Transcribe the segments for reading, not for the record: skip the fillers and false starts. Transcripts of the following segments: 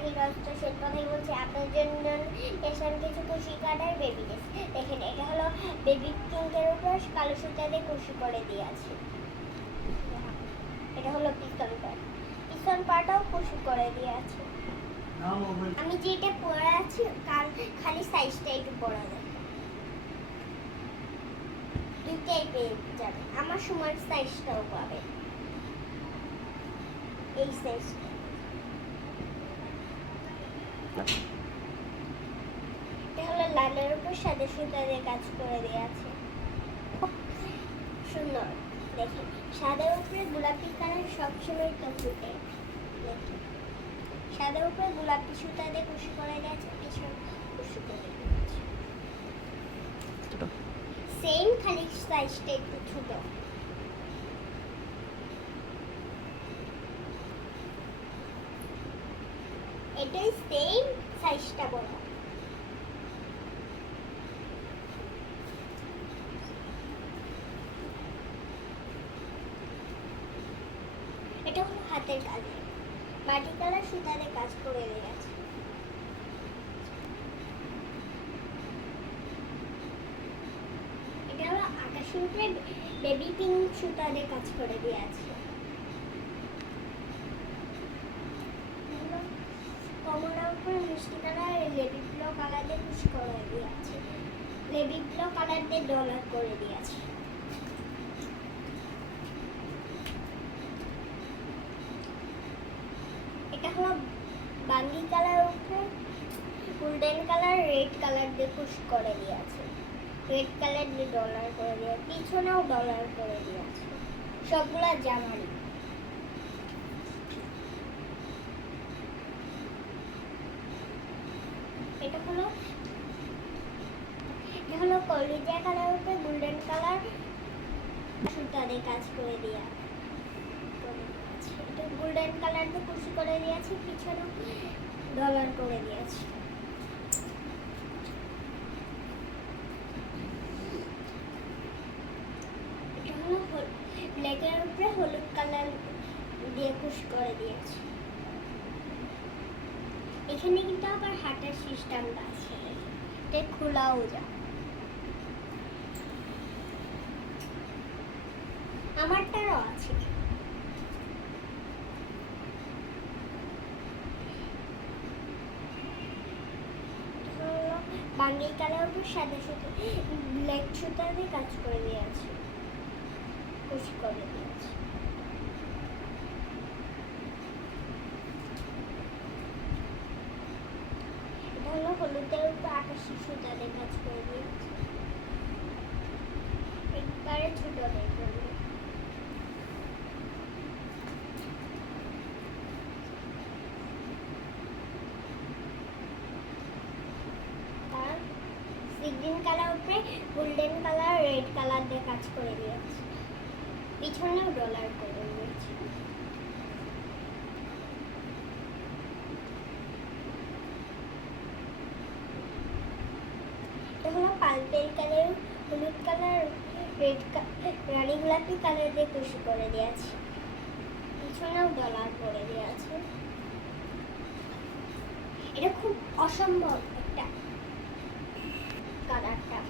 পাখির হস্তশিল্প কথাই বলছি আপনাদের জন্য এসব কিছু কুশি কাটার বেবি ড্রেস। দেখেন এটা হলো বেবি পিঙ্কের উপর কালো সুতা দিয়ে কুশি করে দিয়ে আছে। এটা হলো পিছন পাটাও কুশি করে দিয়ে আছে। আমি যেটা পরে আছি খালি সাইজটা একটু বড় দেখেন, দুইটাই পেয়ে যাবে। আমার সময় সাইজটাও পাবে, এই সাইজটা। এটা হলো লালের উপর সাদা সুতা দিয়ে কাজ করে দিয়ে আছে, সুন্দর। দেখেন সাদার উপরে গোলাপি কালার সবসময় তো ফুটে। সাদার উপরে গোলাপি সুতা দিয়ে কুশি করে দিয়েছে, পিছন কুশি করে দিয়েছে সেম, খালি সাইজটা একটু ছোট। এটাই সেম, সাইজটা বড়। এটা হলো হাতের কাজে মাটি কালার সুতা দিয়ে কাজ করে দিয়েছে। এটা হলো আকাশের উপরে বেবি পিঙ্ক সুতা দিয়ে কাজ করে দিয়েছে। কমলার উপরে মিষ্টি কালার লেবি ব্লু কালার দিয়ে কুশ করে দিয়েছে, লেবি ব্লু কালার দিয়ে ডলার করে দিয়েছে। এটা হলো বাঙ্গি কালার উপরে গোল্ডেন কালার রেড কালার দিয়ে কুশ করে দিয়েছে, রেড কালার দিয়ে ডলার করে দিয়েছে, পিছনেও ডলার করে দিয়েছে। সবগুলা জামারি। এটা হলো কলিজা কালার উপরে গোল্ডেন কালার সুতা দিয়ে কাজ করে দিয়া, এটা গোল্ডেন কালার দিয়ে কুশি করে দিয়েছি, পিছনে ডলার করে দিয়েছি। এটা হলো ব্ল্যাকের উপরে হলুদ কালার দিয়ে কুশি করে দিয়েছি। এখানে কিন্তু আবার হাতের সিস্টেমটা আছে, এটা খোলাও যায়। আমারটারও আছে। বাঙ্গি কালার উপর সাদা সুতো ব্ল্যাক সুতা দিয়ে কাজ করে দিয়েছে, কুশি করে দিয়েছে। এটা হলো হলুদের উপর আকাশি সুতা দিয়ে কাজ করে দিয়েছে, একবারে ছোট হয়ে পড়বে। গ্রিন কালার উপরে গোল্ডেন কালার রেড কালার দিয়ে কাজ করে দিয়েছি, পিছনেও ডলার করে দিয়েছি। এটা হলো পালপেল কালার হলুদ কালার রেড রানী গোলাপি কালার দিয়ে কুশি করে দিয়েছি, পিছনেও ডলার করে দিয়েছে। এটা খুব অসম্ভব একটা কালারটা।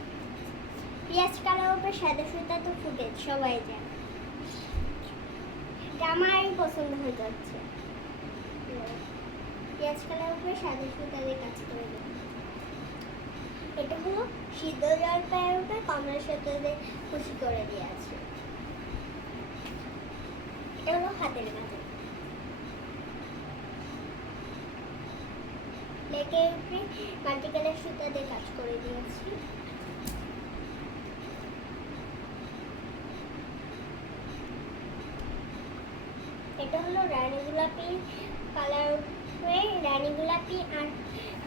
পেঁয়াজ কালার উপরে সাদা সুতা তো ফুটে সবাই যায়, এটা আমারই পছন্দ হয়ে যাচ্ছে। পেঁয়াজ কালার উপরে সাদা সুতা দিয়ে কাজ করে দেব। এটা হলো সিদ্ধ জলপাইয়ের উপরে কমলা সুতা দিয়ে কুশি করে দিয়ে আছে। এটা হলো হাতের কাজে লেকের উপরে মাটি কালার সুতা দিয়ে কাজ করে দিয়েছি। এটা হলো রানী গোলাপি কালার উপরে রানী গোলাপি আর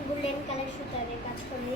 গোল্ডেন কালার সুতা দিয়ে কাজ করে